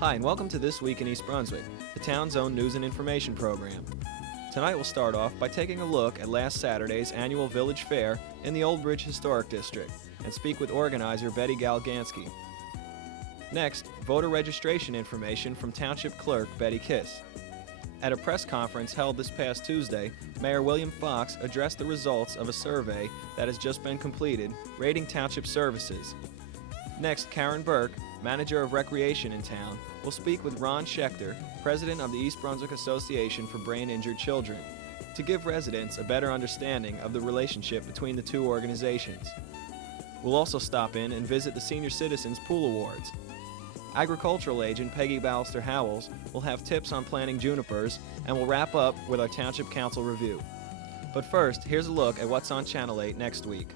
Hi, and welcome to This Week in East Brunswick, the town's own news and information program. Tonight we'll start off by taking a look at last Saturday's annual Village Fair in the Old Bridge Historic District and speak with organizer Betty Galgansky. Next, voter registration information from Township Clerk Betty Kiss. At a press conference held this past Tuesday, Mayor William Fox addressed the results of a survey that has just been completed rating township services. Next, Karen Burke, manager of recreation in town, will speak with Ron Schechter, president of the East Brunswick Association for Brain-Injured Children, to give residents a better understanding of the relationship between the two organizations. We'll also stop in and visit the Senior Citizens Pool Awards. Agricultural agent Pegi Howells will have tips on planting junipers, and we'll wrap up with our Township Council review. But first, here's a look at what's on Channel 8 next week.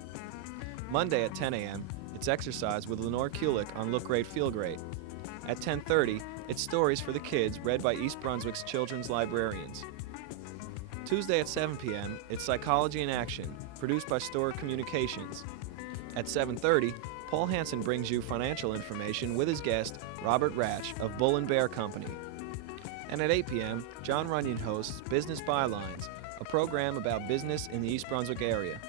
Monday at 10 a.m., it's exercise with Lenore Kulik on Look Great, Feel Great. At 10:30, it's Stories for the Kids read by East Brunswick's children's librarians. Tuesday at 7 p.m., it's Psychology in Action, produced by Store Communications. At 7:30, Paul Hansen brings you financial information with his guest, Robert Ratch of Bull and Bear Company. And at 8 p.m., John Runyon hosts Business Bylines, a program about business in the East Brunswick area.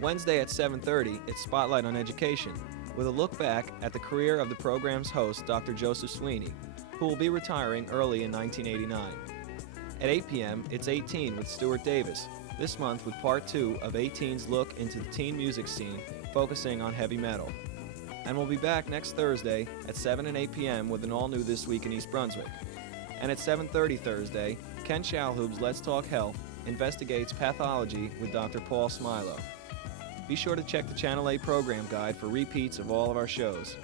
Wednesday at 7:30, it's Spotlight on Education, with a look back at the career of the program's host, Dr. Joseph Sweeney, who will be retiring early in 1989. At 8 p.m., it's 18 with Stuart Davis, this month with part 2 of 18's look into the teen music scene, focusing on heavy metal. And we'll be back next Thursday at 7 and 8 p.m. with an all-new This Week in East Brunswick. And at 7:30 Thursday, Ken Shalhoub's Let's Talk Health investigates pathology with Dr. Paul Smilo. Be sure to check the Channel 8 program guide for repeats of all of our shows.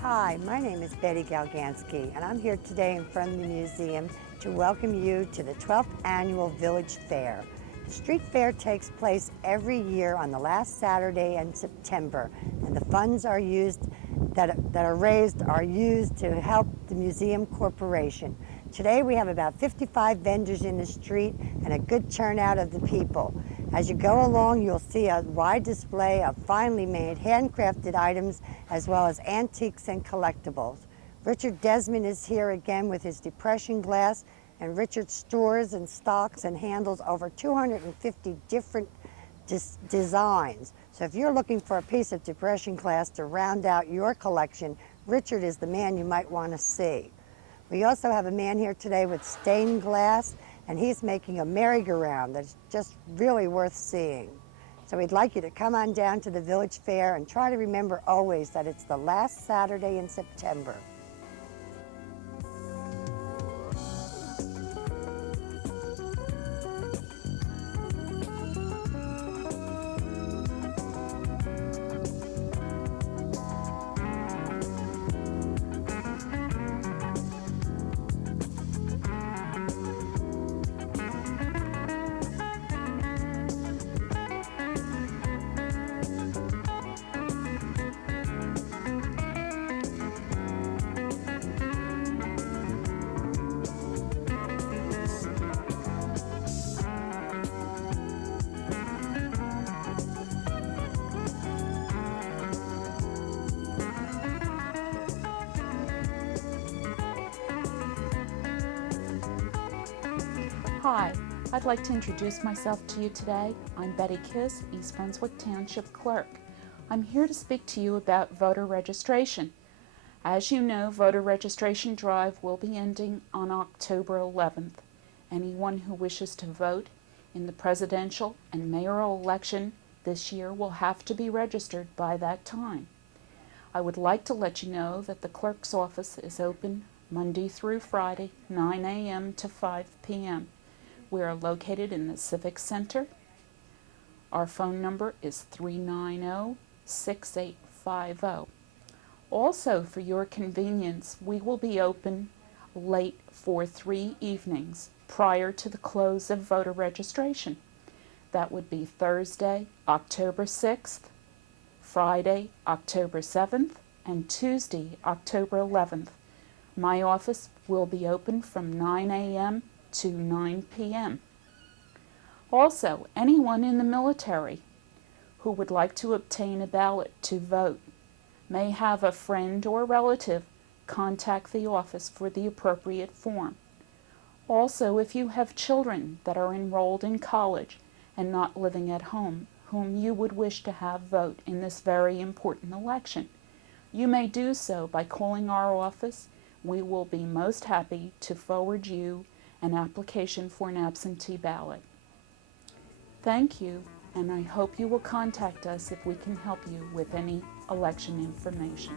Hi, my name is Betty Galgansky, and I'm here today in front of the museum to welcome you to the 12th Annual Village Fair. The street fair takes place every year on the last Saturday in September, and the funds are used that are raised to help the Museum Corporation. Today we have about 55 vendors in the street and a good turnout of the people. As you go along, you'll see a wide display of finely made, handcrafted items, as well as antiques and collectibles. Richard Desmond is here again with his depression glass, and Richard stores and stocks and handles over 250 different designs. So if you're looking for a piece of depression glass to round out your collection, Richard is the man you might want to see. We also have a man here today with stained glass, and he's making a merry-go-round that's just really worth seeing. So we'd like you to come on down to the Village Fair and try to remember always that it's the last Saturday in September. Hi, I'd like to introduce myself to you today. I'm Betty Kiss, East Brunswick Township Clerk. I'm here to speak to you about voter registration. As you know, voter registration drive will be ending on October 11th. Anyone who wishes to vote in the presidential and mayoral election this year will have to be registered by that time. I would like to let you know that the clerk's office is open Monday through Friday, 9 a.m. to 5 p.m. We are located in the Civic Center. Our phone number is 390-6850. Also, for your convenience, we will be open late for 3 evenings prior to the close of voter registration. That would be Thursday, October 6th, Friday, October 7th, and Tuesday, October 11th. My office will be open from 9 a.m. to 9 p.m. Also, anyone in the military who would like to obtain a ballot to vote may have a friend or relative contact the office for the appropriate form. Also, if you have children that are enrolled in college and not living at home, whom you would wish to have vote in this very important election, you may do so by calling our office. We will be most happy to forward you an application for an absentee ballot. Thank you, and I hope you will contact us if we can help you with any election information.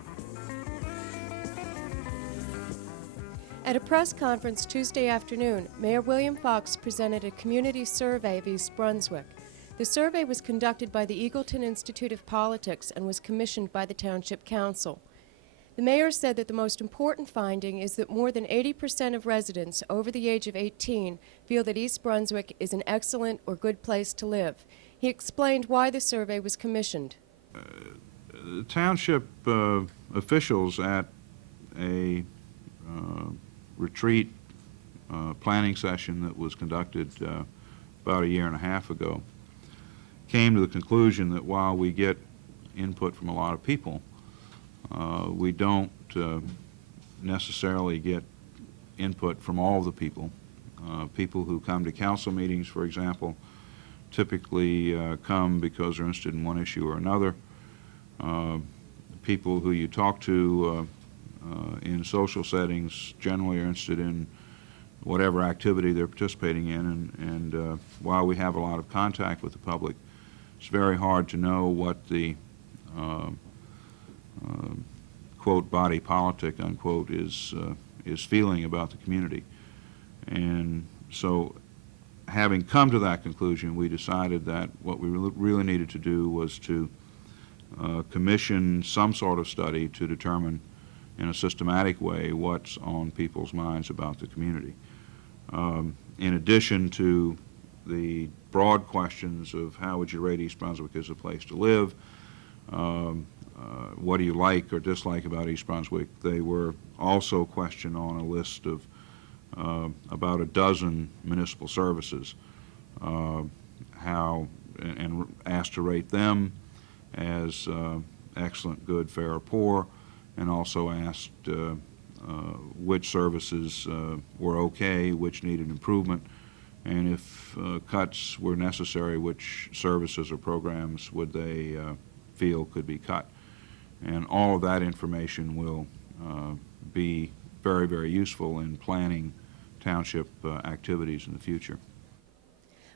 At a press conference Tuesday afternoon, Mayor William Fox presented a community survey of East Brunswick. The survey was conducted by the Eagleton Institute of Politics and was commissioned by the Township Council. The mayor said that the most important finding is that more than 80% of residents over the age of 18 feel that East Brunswick is an excellent or good place to live. He explained why the survey was commissioned. Township officials at a retreat planning session that was conducted about a year and a half ago came to the conclusion that while we get input from a lot of people, we don't necessarily get input from all of the people. People who come to council meetings, for example, typically come because they're interested in one issue or another. People who you talk to in social settings generally are interested in whatever activity they're participating in, and while we have a lot of contact with the public, it's very hard to know what the quote body politic unquote is feeling about the community. And so, having come to that conclusion, we decided that what we really needed to do was to commission some sort of study to determine in a systematic way what's on people's minds about the community. In addition to the broad questions of how would you rate East Brunswick as a place to live, what do you like or dislike about East Brunswick, they were also questioned on a list of about a dozen municipal services, and asked to rate them as excellent, good, fair, or poor, and also asked which services were okay, which needed improvement, and if cuts were necessary, which services or programs would they feel could be cut. And all of that information will be very, very useful in planning township activities in the future.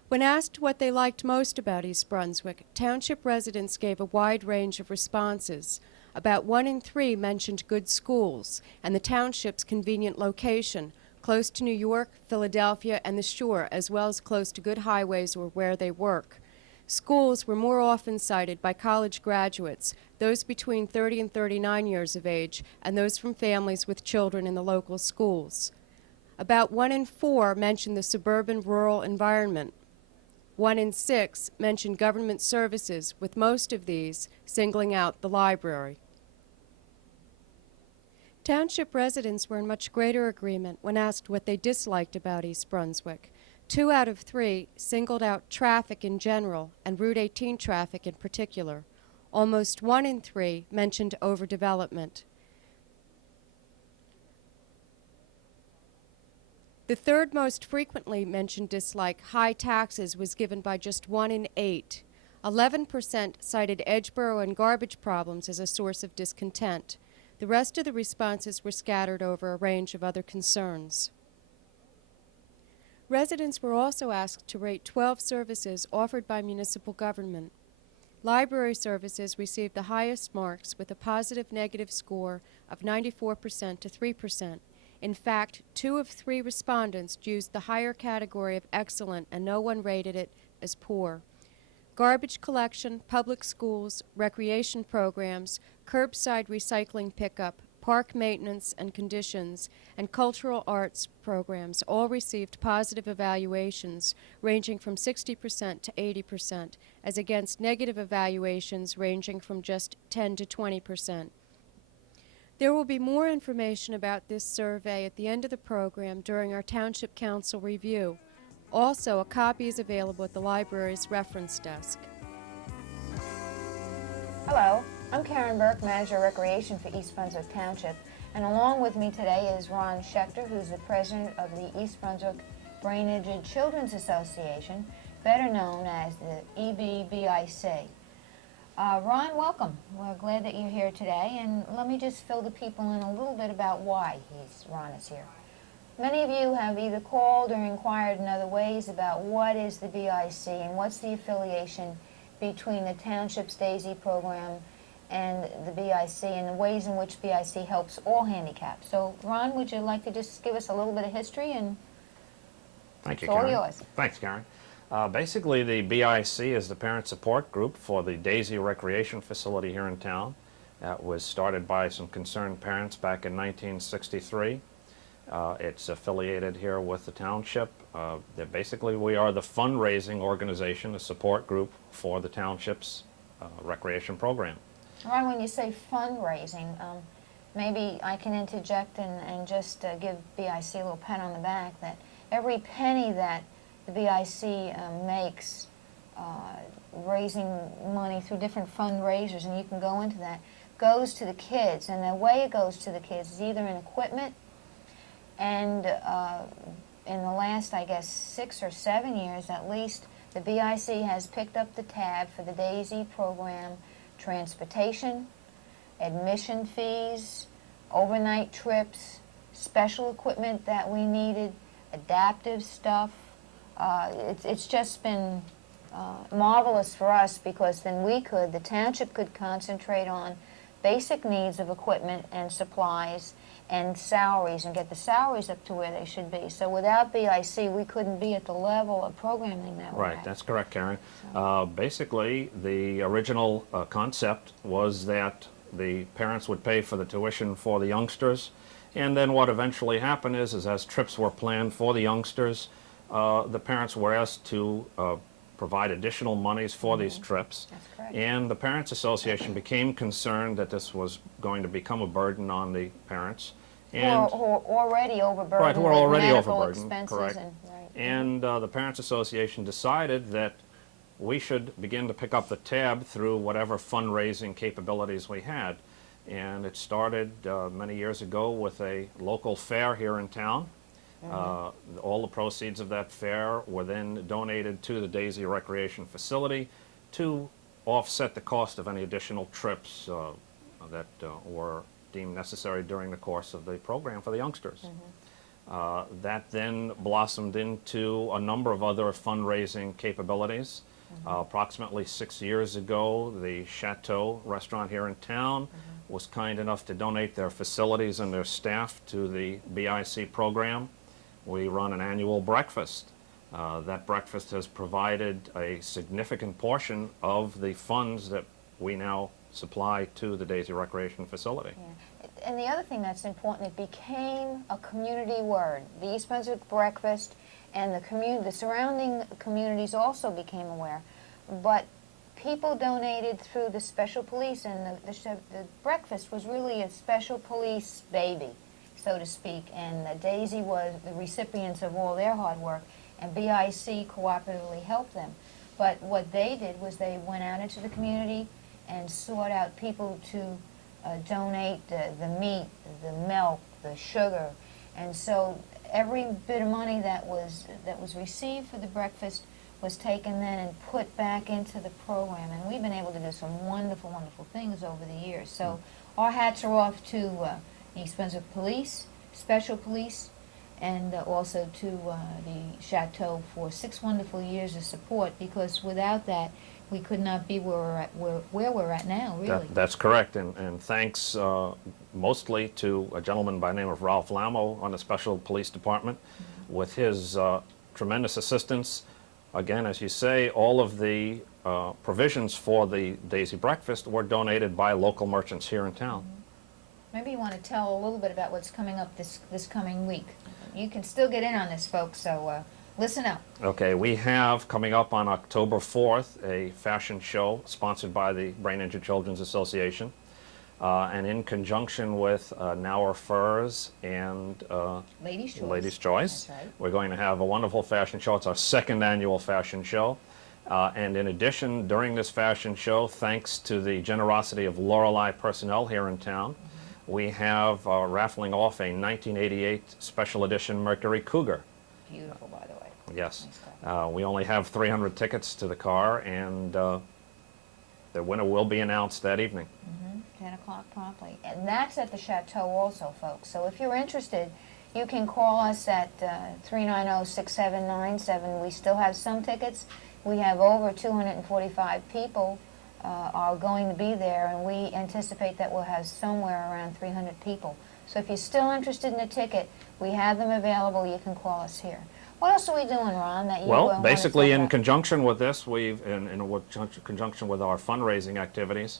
When asked what they liked most about East Brunswick, township residents gave a wide range of responses. About 1 in 3 mentioned good schools and the township's convenient location, close to New York, Philadelphia, and the shore, as well as close to good highways or where they work. Schools were more often cited by college graduates, those between 30 and 39 years of age, and those from families with children in the local schools. About 1 in 4 mentioned the suburban-rural environment. 1 in 6 mentioned government services, with most of these singling out the library. Township residents were in much greater agreement when asked what they disliked about East Brunswick. 2 out of 3 singled out traffic in general and Route 18 traffic in particular. Almost 1 in 3 mentioned overdevelopment. The third most frequently mentioned dislike, high taxes, was given by just 1 in 8. 11% cited Edgeboro and garbage problems as a source of discontent. The rest of the responses were scattered over a range of other concerns. Residents were also asked to rate 12 services offered by municipal government. Library services received the highest marks with a positive-negative score of 94% to 3%. In fact, 2 of 3 respondents used the higher category of excellent, and no one rated it as poor. Garbage collection, public schools, recreation programs, curbside recycling pickup, park maintenance and conditions, and cultural arts programs all received positive evaluations ranging from 60% to 80%, as against negative evaluations ranging from just 10 to 20%. There will be more information about this survey at the end of the program during our Township Council review. Also, a copy is available at the library's reference desk. Hello, I'm Karen Burke, Manager of Recreation for East Brunswick Township, And along with me today is Ron Schechter, who's the president of the East Brunswick Brain Injured Children's Association, better known as the EBBIC. Ron, welcome. We're glad that you're here today, and let me just fill the people in a little bit about why Ron is here. Many of you have either called or inquired in other ways about what is the BIC and what's the affiliation between the Township's DAISY program and the BIC and the ways in which BIC helps all handicapped. So, Ron, would you like to just give us a little bit of history? And thank you, it's all Karen. yours. Thanks, Karen. Basically, the BIC is the parent support group for the DAISY recreation facility here in town. That was started by some concerned parents back in 1963. It's affiliated here with the Township. Basically, we are the fundraising organization, a support group for the Township's recreation program. Ron, when you say fundraising, maybe I can interject and just give BIC a little pat on the back that every penny that the BIC makes raising money through different fundraisers, and you can go into that, goes to the kids. And the way it goes to the kids is either in equipment, and in the last, I guess, 6 or 7 years at least, the BIC has picked up the tab for the DAISY program, transportation, admission fees, overnight trips, special equipment that we needed, adaptive stuff. It's just been marvelous for us, because then the Township could concentrate on basic needs of equipment and supplies and salaries, and get the salaries up to where they should be. So without BIC, we couldn't be at the level of programming that we're at. Right, that's correct, Karen. Basically, the original concept was that the parents would pay for the tuition for the youngsters, and then what eventually happened is as trips were planned for the youngsters, the parents were asked to provide additional monies for these trips. That's correct. And the Parents Association became concerned that this was going to become a burden on the parents. And Who are already overburdened right, who are with already medical overburdened, expenses. correct. And the Parents Association decided that we should begin to pick up the tab through whatever fundraising capabilities we had. And it started many years ago with a local fair here in town. All the proceeds of that fair were then donated to the DAISY Recreation Facility to offset the cost of any additional trips that were deemed necessary during the course of the program for the youngsters. That then blossomed into a number of other fundraising capabilities. Approximately 6 years ago, the Chateau restaurant here in town was kind enough to donate their facilities and their staff to the BIC program. We run an annual breakfast. That breakfast has provided a significant portion of the funds that we now supply to the DAISY Recreation Facility. Yeah. And the other thing that's important, it became a community word. The East Brunswick breakfast and the surrounding communities also became aware. But people donated through the special police, and the breakfast was really a special police baby, so to speak, and DAISY was the recipients of all their hard work, and BIC cooperatively helped them. But what they did was they went out into the community and sought out people to donate the meat, the milk, the sugar, and so every bit of money that was received for the breakfast was taken then and put back into the program, and we've been able to do some wonderful, wonderful things over the years. So our hats are off to East Brunswick Police, Special Police, and also to the Chateau for 6 wonderful years of support, because without that, we could not be where we're at now, really. That's correct, and thanks mostly to a gentleman by the name of Ralph Lamo on the Special Police Department. With his tremendous assistance, again, as you say, all of the provisions for the DAISY breakfast were donated by local merchants here in town. Maybe you want to tell a little bit about what's coming up this coming week. You can still get in on this, folks, so listen up. Okay, we have coming up on October 4th a fashion show sponsored by the Brain Injured Children's Association, and in conjunction with Nauer Furs and Ladies' Choice. That's right. We're going to have a wonderful fashion show. It's our 2nd annual fashion show. And in addition, during this fashion show, thanks to the generosity of Lorelei personnel here in town, We have raffling off a 1988 Special Edition Mercury Cougar. Beautiful, by the way. Yes. Nice car. We only have 300 tickets to the car, and the winner will be announced that evening. 10 o'clock promptly. And that's at the Chateau also, folks. So if you're interested, you can call us at 390-6797. We still have some tickets. We have over 245 people are going to be there, and we anticipate that we'll have somewhere around 300 people. So if you're still interested in a ticket, we have them available. You can call us here. What else are we doing, Ron, that you Well, want basically to talk in about? conjunction with this, in conjunction with our fundraising activities,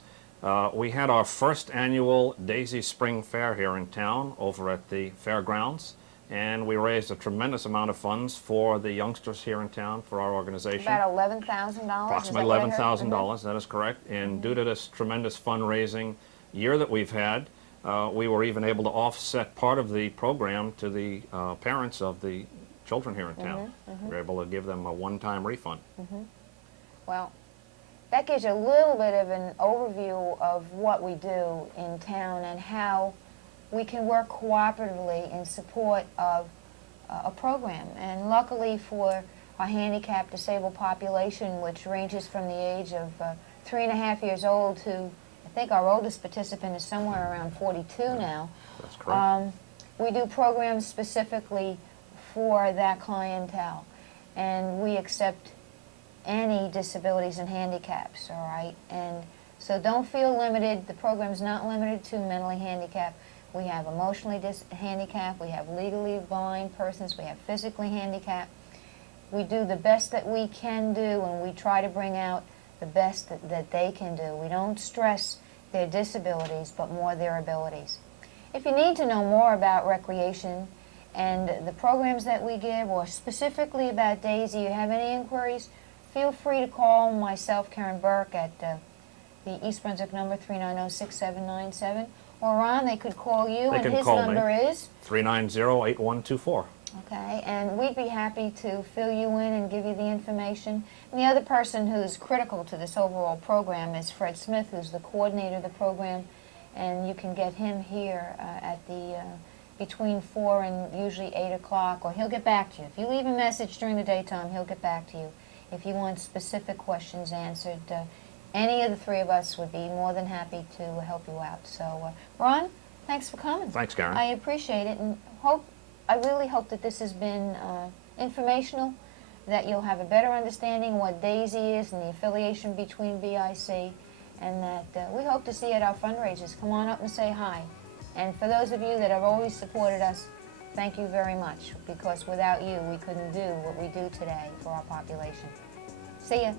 we had our first annual Daisy Spring Fair here in town over at the fairgrounds, and we raised a tremendous amount of funds for the youngsters here in town for our organization. About $11,000? Approximately $11,000, that is correct. And due to this tremendous fundraising year that we've had, we were even able to offset part of the program to the parents of the children here in town. We were able to give them a one-time refund. Well, that gives you a little bit of an overview of what we do in town and how we can work cooperatively in support of a program. And luckily for our handicapped disabled population, which ranges from the age of 3.5 years old to, I think our oldest participant is somewhere around 42 now. That's correct. We do programs specifically for that clientele, and we accept any disabilities and handicaps, all right? And so don't feel limited. The program's not limited to mentally handicapped. We have emotionally handicapped, we have legally blind persons, we have physically handicapped. We do the best that we can do, and we try to bring out the best that they can do. We don't stress their disabilities, but more their abilities. If you need to know more about recreation and the programs that we give, or specifically about Daisy, you have any inquiries, feel free to call myself, Karen Burke, at the East Brunswick number 390-6797. Or Ron, they could call you, and his number is? 390-8124. Okay, and we'd be happy to fill you in and give you the information. And the other person who's critical to this overall program is Fred Smith, who's the coordinator of the program, and you can get him here at the between 4 and usually 8 o'clock, or he'll get back to you. If you leave a message during the daytime, he'll get back to you. If you want specific questions answered, any of the three of us would be more than happy to help you out. So, Ron, thanks for coming. Thanks, Karen. I appreciate it, and I really hope that this has been informational, that you'll have a better understanding what Daisy is and the affiliation between BIC, and that we hope to see you at our fundraisers. Come on up and say hi. And for those of you that have always supported us, thank you very much, because without you, we couldn't do what we do today for our population. See ya.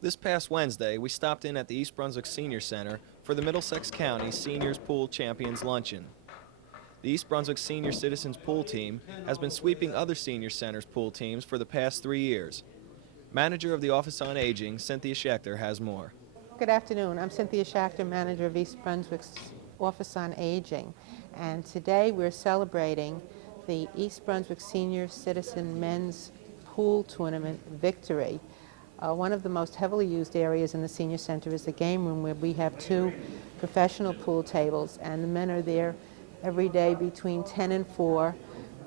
This past Wednesday, we stopped in at the East Brunswick Senior Center for the Middlesex County Seniors Pool Champions Luncheon. The East Brunswick Senior Citizens Pool Team has been sweeping other senior centers pool teams for the past 3 years. Manager of the Office on Aging, Cynthia Schechter, has more. Good afternoon. I'm Cynthia Schechter, manager of East Brunswick's Office on Aging. And today we're celebrating the East Brunswick Senior Citizen Men's Pool Tournament victory. One of the most heavily used areas in the senior center is the game room, where we have 2 professional pool tables, and the men are there every day between 10 and 4,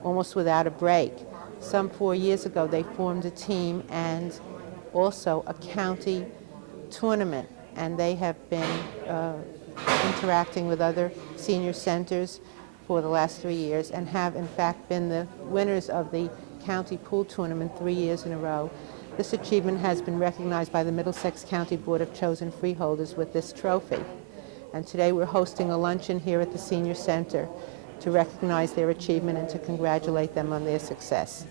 almost without a break. Some 4 years ago, they formed a team and also a county tournament, and they have been interacting with other senior centers for the last 3 years, and have in fact been the winners of the county pool tournament 3 years in a row. This achievement has been recognized by the Middlesex County Board of Chosen Freeholders with this trophy. And today we're hosting a luncheon here at the Senior Center to recognize their achievement and to congratulate them on their success.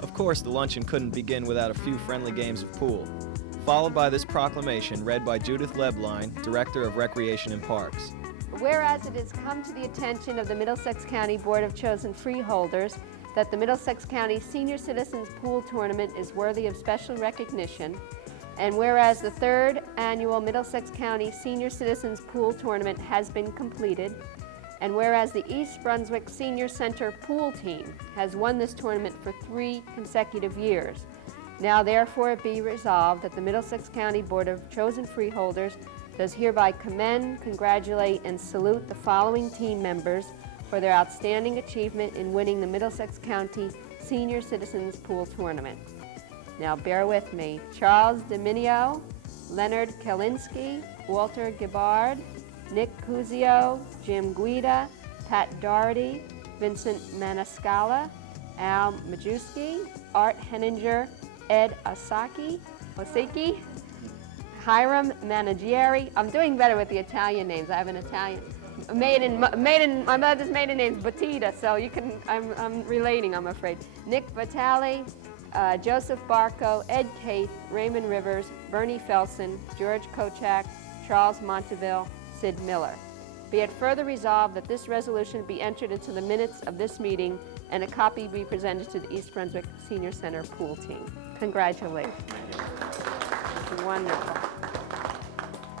Of course, the luncheon couldn't begin without a few friendly games of pool, followed by this proclamation read by Judith Lebline, Director of Recreation and Parks. Whereas it has come to the attention of the Middlesex County Board of Chosen Freeholders that the Middlesex County Senior Citizens Pool Tournament is worthy of special recognition, and whereas the 3rd annual Middlesex County Senior Citizens Pool Tournament has been completed, and whereas the East Brunswick Senior Center pool team has won this tournament for 3 consecutive years, now therefore be resolved that the Middlesex County Board of Chosen Freeholders does hereby commend, congratulate, and salute the following team members for their outstanding achievement in winning the Middlesex County Senior Citizens Pool Tournament. Now bear with me. Charles Dominio, Leonard Kalinski, Walter Gibbard, Nick Cuzio, Jim Guida, Pat Doherty, Vincent Maniscala, Al Majewski, Art Henninger, Ed Osaki, Hiram Managieri. I'm doing better with the Italian names. I have an Italian my mother's maiden name's Batida, so you can. I'm relating, I'm afraid. Nick Vitale, Joseph Barco, Ed Caith, Raymond Rivers, Bernie Felson, George Kochak, Charles Monteville, Sid Miller. Be it further resolved that this resolution be entered into the minutes of this meeting and a copy be presented to the East Brunswick Senior Center pool team. Congratulations. Wonderful.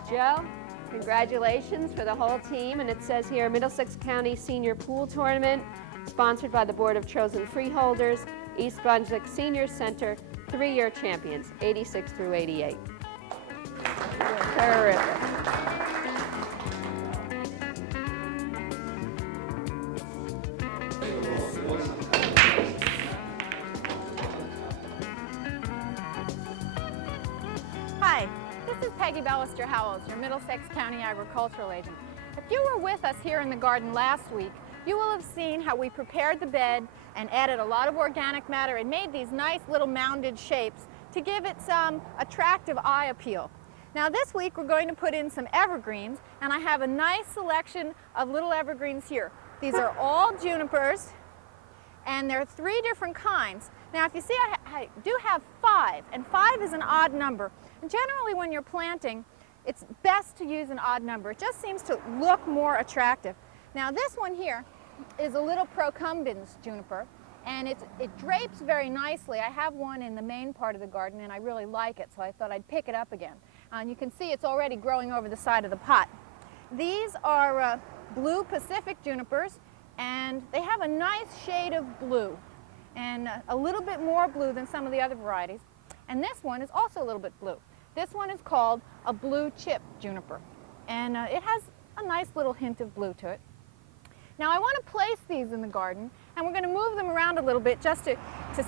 Joe, congratulations for the whole team. And it says here, Middlesex County Senior Pool Tournament, sponsored by the Board of Chosen Freeholders, East Brunswick Senior Center, 3-year champions, 86 through 88. Terrific. Hi, this is Peggy Bellister-Howells, your Middlesex County Agricultural Agent. If you were with us here in the garden last week, you will have seen how we prepared the bed and added a lot of organic matter and made these nice little mounded shapes to give it some attractive eye appeal. Now this week we're going to put in some evergreens, and I have a nice selection of little evergreens here. These are all junipers, and there are 3 different kinds. Now if you see, I do have 5, and 5 is an odd number. And generally when you're planting, it's best to use an odd number. It just seems to look more attractive. Now this one here is a little procumbens juniper, and it drapes very nicely. I have one in the main part of the garden, and I really like it, so I thought I'd pick it up again. And you can see it's already growing over the side of the pot. These are blue Pacific junipers, and they have a nice shade of blue, and a little bit more blue than some of the other varieties. And this one is also a little bit blue. This one is called a blue chip juniper, and it has a nice little hint of blue to it. Now I want to place these in the garden, and we're going to move them around a little bit just to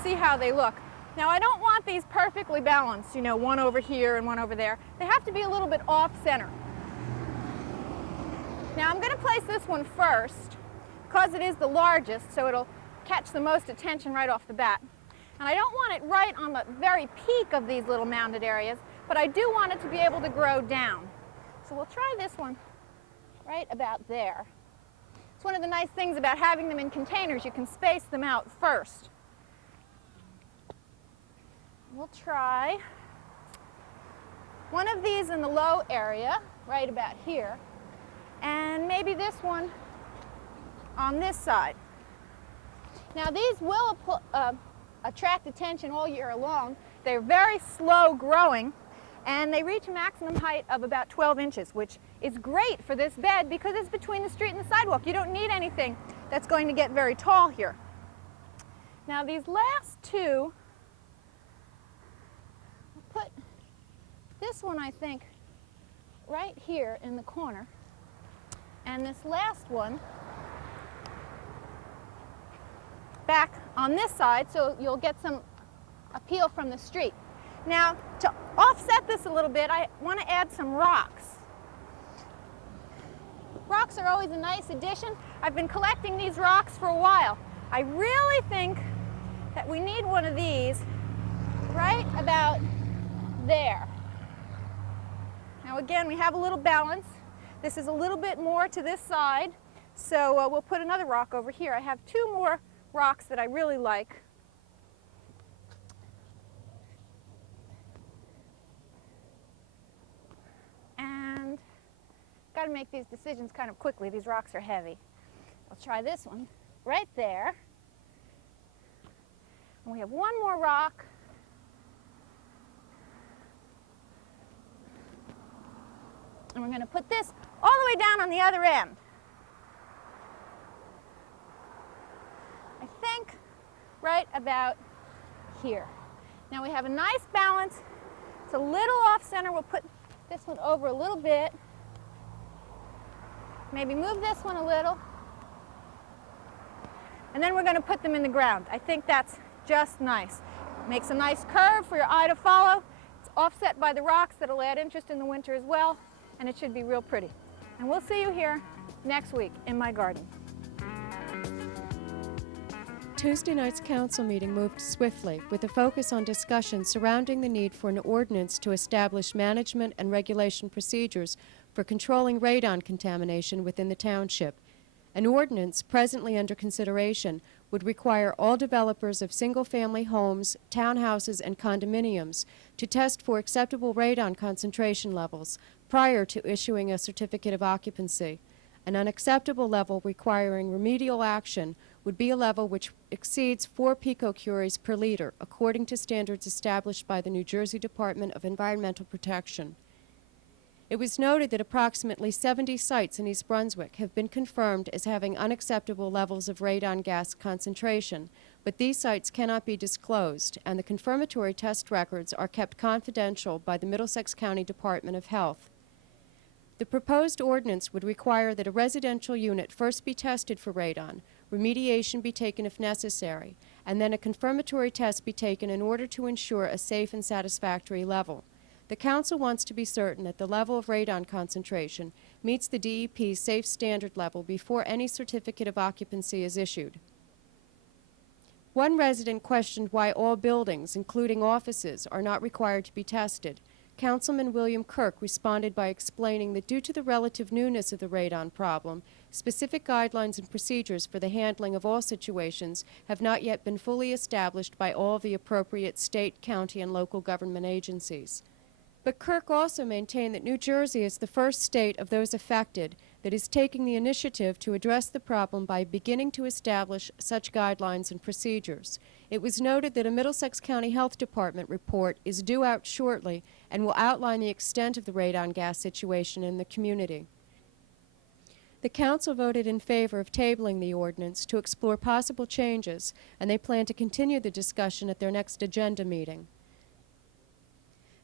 see how they look. Now I don't want these perfectly balanced, you know, one over here and one over there. They have to be a little bit off center. Now I'm going to place this one first because it is the largest, so it'll catch the most attention right off the bat. And I don't want it right on the very peak of these little mounded areas, but I do want it to be able to grow down. So we'll try this one right about there. It's one of the nice things about having them in containers. You can space them out first. We'll try one of these in the low area, right about here, and maybe this one on this side. Now these will attract attention all year long. They're very slow growing, and they reach a maximum height of about 12 inches, which is great for this bed because it's between the street and the sidewalk. You don't need anything that's going to get very tall here. Now these last 2, I'll put this one, I think, right here in the corner, and this last one back on this side, so you'll get some appeal from the street. Now, to offset this a little bit, I want to add some rocks. Rocks are always a nice addition. I've been collecting these rocks for a while. I really think that we need one of these right about there. Now again, we have a little balance. This is a little bit more to this side, so we'll put another rock over here. I have 2 more rocks that I really like. And got to make these decisions kind of quickly. These rocks are heavy. I'll try this one right there. And we have one more rock. And we're going to put this all the way down on the other end. I think right about here. Now we have a nice balance. It's a little off center. We'll put this one over a little bit. Maybe move this one a little. And then we're going to put them in the ground. I think that's just nice. Makes a nice curve for your eye to follow. It's offset by the rocks that'll add interest in the winter as well, and it should be real pretty. And we'll see you here next week in my garden. Tuesday night's council meeting moved swiftly, with a focus on discussion surrounding the need for an ordinance to establish management and regulation procedures for controlling radon contamination within the township. An ordinance presently under consideration would require all developers of single-family homes, townhouses, and condominiums to test for acceptable radon concentration levels prior to issuing a certificate of occupancy. An unacceptable level requiring remedial action would be a level which exceeds 4 picocuries per liter, according to standards established by the New Jersey Department of Environmental Protection. It was noted that approximately 70 sites in East Brunswick have been confirmed as having unacceptable levels of radon gas concentration, but these sites cannot be disclosed, and the confirmatory test records are kept confidential by the Middlesex County Department of Health. The proposed ordinance would require that a residential unit first be tested for radon, remediation be taken if necessary, and then a confirmatory test be taken in order to ensure a safe and satisfactory level. The Council wants to be certain that the level of radon concentration meets the DEP's safe standard level before any certificate of occupancy is issued. One resident questioned why all buildings, including offices, are not required to be tested. Councilman William Kirk responded by explaining that due to the relative newness of the radon problem, specific guidelines and procedures for the handling of all situations have not yet been fully established by all the appropriate state, county, and local government agencies. But Kirk also maintained that New Jersey is the first state of those affected that is taking the initiative to address the problem by beginning to establish such guidelines and procedures. It was noted that a Middlesex County Health Department report is due out shortly and will outline the extent of the radon gas situation in the community. The Council voted in favor of tabling the ordinance to explore possible changes, and they plan to continue the discussion at their next agenda meeting.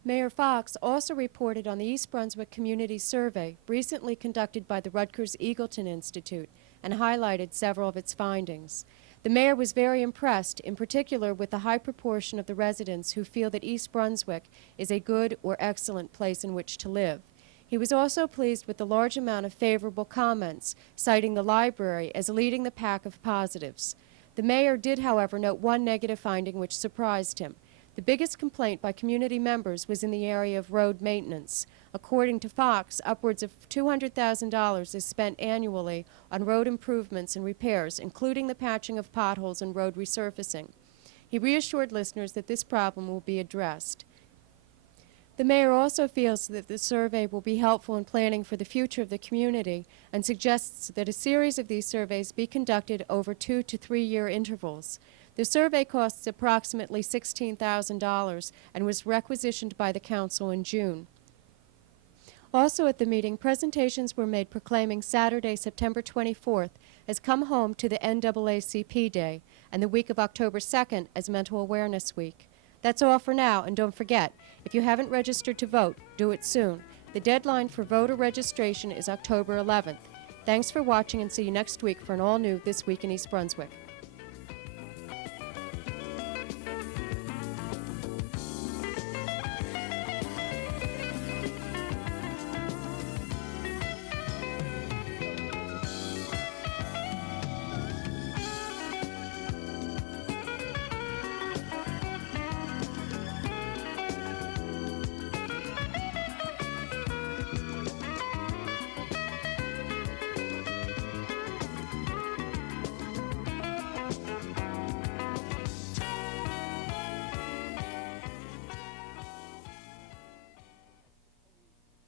Mayor Fox also reported on the East Brunswick Community Survey recently conducted by the Rutgers-Eagleton Institute and highlighted several of its findings. The mayor was very impressed, in particular with the high proportion of the residents who feel that East Brunswick is a good or excellent place in which to live. He was also pleased with the large amount of favorable comments, citing the library as leading the pack of positives. The mayor did, however, note one negative finding which surprised him. The biggest complaint by community members was in the area of road maintenance. According to Fox, upwards of $200,000 is spent annually on road improvements and repairs, including the patching of potholes and road resurfacing. He reassured listeners that this problem will be addressed. The mayor also feels that the survey will be helpful in planning for the future of the community and suggests that a series of these surveys be conducted over 2 to 3 year intervals. The survey costs approximately $16,000 and was requisitioned by the Council in June. Also at the meeting, presentations were made proclaiming Saturday, September 24th as Come Home to the NAACP Day and the week of October 2nd as Mental Awareness Week. That's all for now, and don't forget, if you haven't registered to vote, do it soon. The deadline for voter registration is October 11th. Thanks for watching, and see you next week for an all-new This Week in East Brunswick.